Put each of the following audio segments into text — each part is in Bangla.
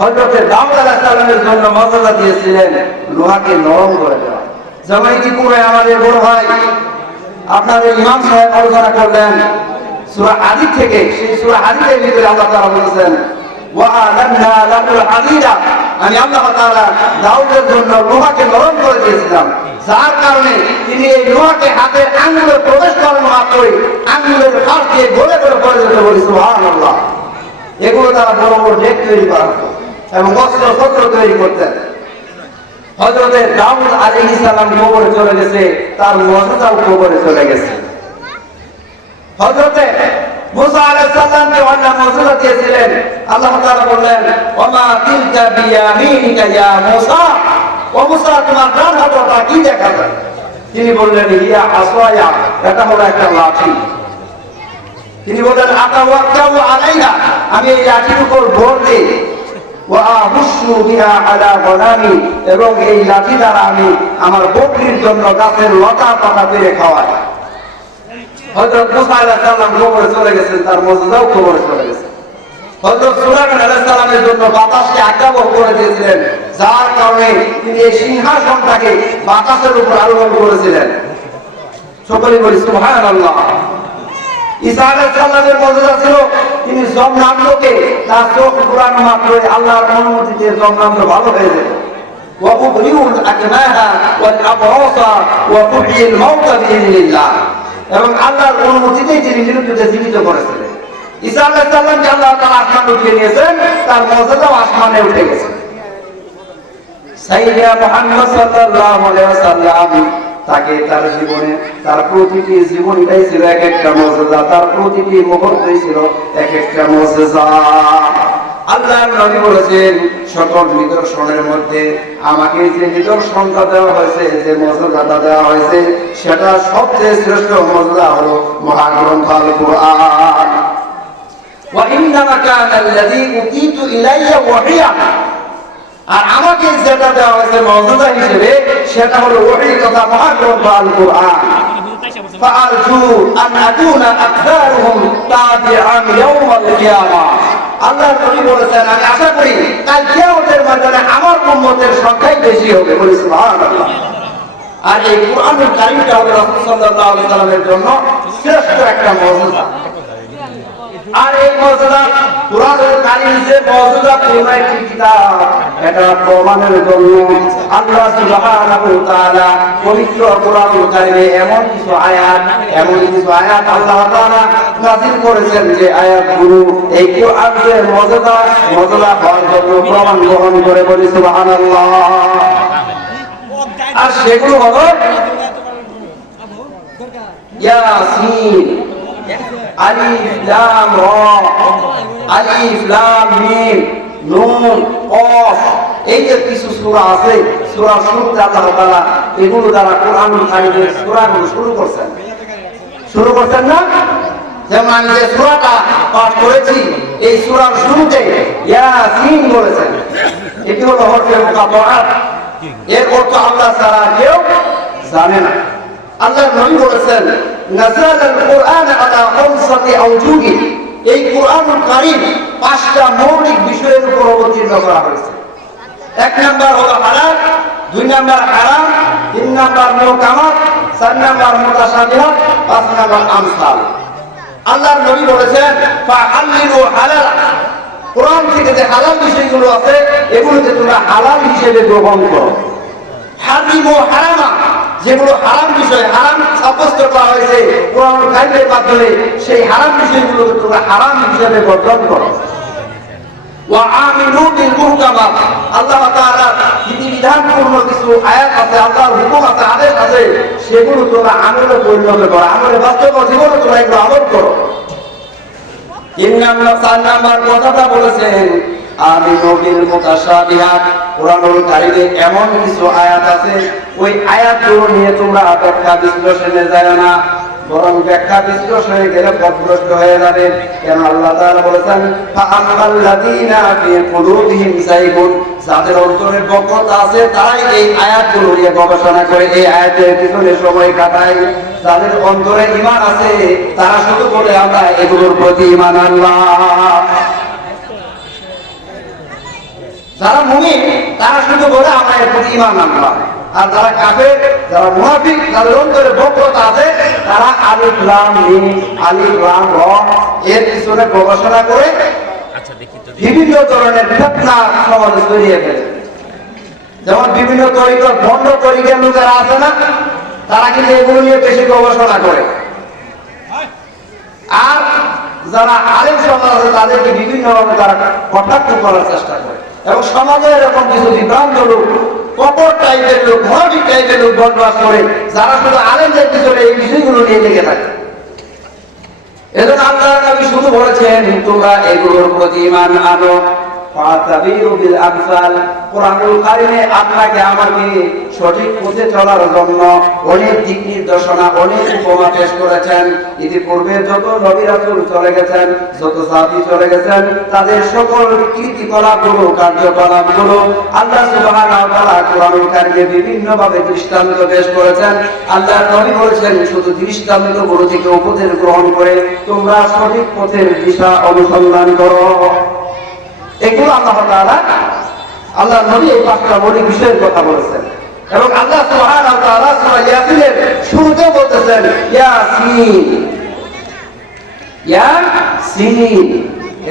হযরত দাউদ আলাইহিস সালামের জন্য মর্যাদা দিয়েছিলেন লোহাকে নরম করে দেওয়া। যেমন ইতিপূর্বে আমাদের বড় ভাই আপনাদের ইমাম সাহেব আলোচনা করলেন সূরা হাদীদ থেকে, সেই সূরা হাদীদের ভিতরে আল্লাহ তাআলা বলেছেন ওয়া আলান্না লাহুল হাদীদা, আমি আল্লাহ তাআলা দাউদের জন্য লোহাকে নরম করে দিয়েছিলাম, যার কারণে তিনি এই লোহাকে হাতের আঙ্গুলে প্রবেশ করানো মাত্রই আঙ্গুলের ফাঁক দিয়ে গলে গলে পড়ে যেতে বলি সুবহানাল্লাহ। এগুলো তারা বড় বড় ডেক তৈরি করা হতো এবং অস্ত্র শস্ত্র তৈরি করতেন। হযরত দাউদ আলাইহিস সালাম কবরে চলে গেছে, তার মর্যাদাও কবরে চলে গেছে। হযরত মুসা আলাইহিস সালামকে আল্লাহ মর্যাদা দিয়েছিলেন, আল্লাহ তাআলা বললেন ওমা তিলকা বিয়ামিনিকা ইয়া মুসা, ও মুসা তোমার ডান হাতটা কি দেখা যায়? তিনি বললেন ইয়া আসওয়া, এটা হলো একটা লাঠি। তিনি বললেন আতাওয়াক্কাউ আলাইহা, আমি এই লাঠির উপর ভর দিই, ওয়া আহুশু বিহা আলা গনামি, এবং এই লাঠি দ্বারা আমি আমার বকরির জন্য গাছের লতা পাতা পেরে খাওয়াই। হযরত মুসা আলাইহিস সালাম কবরে চলে গেছেন, তার মর্যাদাও কবরে চলে গেছে। হযরত সুলাইমান আলাইহিস সালামের জন্য বাতাসকে আজ্ঞাবহ করে দিয়েছিলেন, যার কারণে তিনি এই সিংহাসনটাকে বাতাসের উপর আরোহণ করেছিলেন। সকলে বলি সুবহানাল্লাহ। ঈসা আলাইহিস সালামের মর্যাদা ছিল তিনি জমনামকে তার চোখ ঘোরানো মাত্রই আল্লাহর অনুমতিতে জমনাম ভালো হয়ে যেত। ওয়া উবরিউল আকমাহা ওয়াল আবরাসা ওয়া তুহয়িল মাউতা বিইذنিল্লাহ, এবং আল্লাহর অনুমতিতেই তিনি মৃত্যুকে জীবিত করেছিলেন। ঈসা আলাইহিস সালামকে আল্লাহ তাআলা আসমানে উঠিয়ে নিয়েছেন, তার মর্যাদাও আসমানে উঠে গেছে। সাইয়্যিদনা মুহাম্মদ সাল্লাল্লাহু আলাইহি ওয়াসাল্লাম তাকে তার জীবনে তার প্রতিটি জীবনটাই ছিল এক একটা মুজিজা, তার প্রতিটি মুহূর্তই ছিল এক একটা মুজিজা। আল্লাহর নবী বলেছেন সকল নিদর্শনের মধ্যে আমাকে যে নিদর্শনটা দেওয়া হয়েছে, যে মুজিজাটা দেওয়া হয়েছে, সেটা সবচেয়ে শ্রেষ্ঠ মুজিজা হলো মহাগ্রন্থ আল কুরআন। ওয়া ইন্নামা কানা আল্লাযী উতীতু ইলাইয়া ওয়াহিয়া, আর আমাকে যেটা দেওয়া হয়েছে মুজিজা হিসেবে সেটা হলো ওহী তথা মহাগ্রন্থ আল কুরআন। ফাআরজু আন আকুনা আকসারুহুম তাবিআন ইয়াওমাল কিয়ামাহ, আল্লাহর নবী বলেছেন আমি আশা করি কাল কিয়ামতের ময়দানে আমার উম্মতের সংখ্যাই বেশি হবে, বলি সুবহানাল্লাহ। আর এই কুরআনুল কারীমটা হলো রাসূল সাল্লাল্লাহু আলাইহি ওয়াসাল্লামের জন্য শ্রেষ্ঠ একটা মুজিজা। আর এই মর্যাদা কুরআনুল কারীম যে মর্যাদা পূর্ণ একটি কিতাব, এটা প্রমাণের জন্য আল্লাহ সুবহানাহু ওয়া তাআলা পবিত্র কুরআনুল কারীমে এমন কিছু আয়াত আল্লাহ তাআলা নাযিল করেছেন যে আয়াতগুলো এই কুরআনের মর্যাদা হওয়ার জন্য প্রমাণ গ্রহণ করে, বলি সুবহানাল্লাহ। আর সেগুলো হলো ইয়াসিন, আলিফ লাম রা, আলিফ লাম মিম, নুন, কফ, এই যে কিছু সূরা আছে, সূরা শুরুতে আল্লাহ তাআলা এগুলো দ্বারা কুরআনুল কারীমের সূরাগুলো শুরু করছেন না? যেমন আমি যে সূরাটা পাঠ করেছি এই সূরার শুরুতে ইয়াসিন বলেছেন, এটি হলো হরফে মুকাত্তাআত, এর অর্থ আল্লাহ ছাড়া কেউ জানে না। আল্লাহর নবী বলেছেন নাযালাল কুরআন আলা খামসাতি আওজুহি, এই কুরআনুল কারীম পাঁচটা মৌলিক বিষয়ের উপর অবতীর্ণ করা হয়েছে। এক নাম্বার হলো হালাল, দুই নাম্বার হারাম, তিন নাম্বার মুহকামাত, চার নাম্বার মুতাশাবিহাত, পাঁচ নাম্বার আমসাল। আল্লাহর নবী বলেছেন ফাহাল্লিলু হালাল, কোরআন থেকে যে হালাল বিষয়গুলো আছে এগুলোকে তোমরা হালাল হিসেবে গ্রহণ করো। হারিমু হারামা, যেগুলো হারাম বিষয়, হারাম সাব্যস্ত করা হয়েছে কোরআনুল কারীমের মাধ্যমে, সেই হারাম বিষয়গুলোকে তোমরা হারাম হিসেবে বর্জন করো। ওয়া আমিনু বিল মুহকামাত, আল্লাহ তাআলার বিধিবিধানপূর্ণ কিছু আয়াত আছে, আল্লাহর হুকুম আছে, আদেশ আছে, সেগুলো তোমরা আমলে পরিণত করো, আমলে বাস্তব জীবনে তোমরা এগুলো আমল করো। তিন নাম্বার, চার নাম্বার কথাটা বলেছেন আমিনু বিল মুতাশাবিহাত, কুরআনুল কারীমে এমন কিছু আয়াত আছে ওই আয়াতগুলো নিয়ে তোমরা ব্যাখ্যা বিশ্লেষণে যায় না, বরং ব্যাখ্যা বিশ্লেষণে গেলে পথভ্রষ্ট হয়ে যাবে। কেন আল্লাহ তাআলা বলেছেন ফাআম্মাল্লাযীনা ফী কুলুবিহিম যায়গুন, যাদের অন্তরে বক্রতা আছে তারাই এই আয়াতগুলো নিয়ে গবেষণা করে এই আয়াতের পিছনে সময় কাটায়। যাদের অন্তরে ঈমান আছে তারা শুধু বলে আমরা এগুলোর প্রতি ঈমান আনলাম। যারা মুমিন তারা শুধু বলে আমরা এর প্রতি ঈমান আনলাম, আর যারা কাফের, যারা মুনাফিক, যাদের অন্তরে বক্রতা আছে, তারা আলিফ লাম মিম, আলিফ লাম র এর পিছনে গবেষণা করে বিভিন্ন ধরনের ফিতনা সমাজে ছড়িয়ে ফেলে। যেমন বিভিন্ন তরিকত ভণ্ড তরিকার লোকেরা আছে না, তারা কিন্তু এগুলো নিয়ে বেশি গবেষণা করে। আর যারা আলেম সমাজ আছে তাদেরকে বিভিন্নভাবে তারা কটাক্ষ করার চেষ্টা করে, এবং সমাজে এরকম কিছু বিভ্রান্ত লোক, কপট টাইপের লোক, মুনাফিক টাইপের লোক বসবাস করে, যারা শুধু আলেমদের পিছনে এই বিষয়গুলো নিয়ে লেগে থাকে। এজন্য আল্লাহর নবী শুধু বলেছেন তোমরা এগুলোর প্রতি ঈমান আনো। ফাতাবিরু বিল আমসাল, কোরআনুল কারীমে আপনাকে আমাকে সঠিক পথে চলার জন্য অনেক দিক নির্দেশনা, অনেক উপমা পেশ করেছেন। ইতিপূর্বে যত নবী রাসূল চলে গেছেন, যত সাহাবী চলে গেছেন, তাদের সকল কীর্তিকলাপগুলো, কার্যকলাপগুলো আল্লাহ সুবহানাহু ওয়া তাআলা কোরআনুল কারীমে বিভিন্নভাবে দৃষ্টান্ত পেশ করেছেন। আল্লাহর নবী বলেছেন শুধু দৃষ্টান্তগুলো থেকে উপদেশ গ্রহণ করে তোমরা সঠিক পথের দিশা অনুসন্ধান করো। এগুলো আল্লাহ নবী এই পাঁচটা মৌলিক বিষয়ের কথা বলেছেন, এবং আল্লাহ সুবহানাহু ওয়া তাআলা সূরা ইয়াসিনের শুরুতে বলতেছেন ইয়াসিন, ইয়াসিন।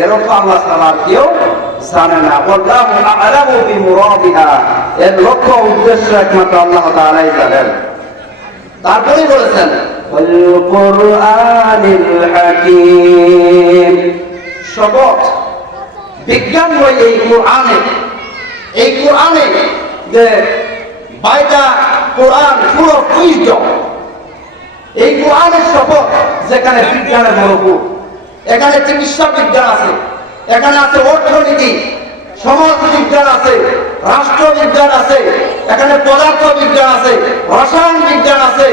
এর অর্থ আল্লাহ তাআলা কেউ জানে না, আল্লাহু আ'লামু বিমুরাদিহা, এর লক্ষ্য উদ্দেশ্য একমাত্র আল্লাহ তাআলাই জানেন। তারপরে বলেছেন ওয়াল কুরআনিল হাকীম, শপথ বিজ্ঞান বই এই কোরআনে যে বাইটা কোরআন ফুল অফ উইজডম, এই কোরআনের শপথ যেখানে বিজ্ঞানের ভরপুর। এখানে চিকিৎসা বিজ্ঞান আছে, এখানে আছে অর্থনীতি, সমাজ বিজ্ঞান আছে, রাষ্ট্রবিজ্ঞান আছে, এখানে পদার্থ বিজ্ঞান আছে, রসায়ন বিজ্ঞান আছে,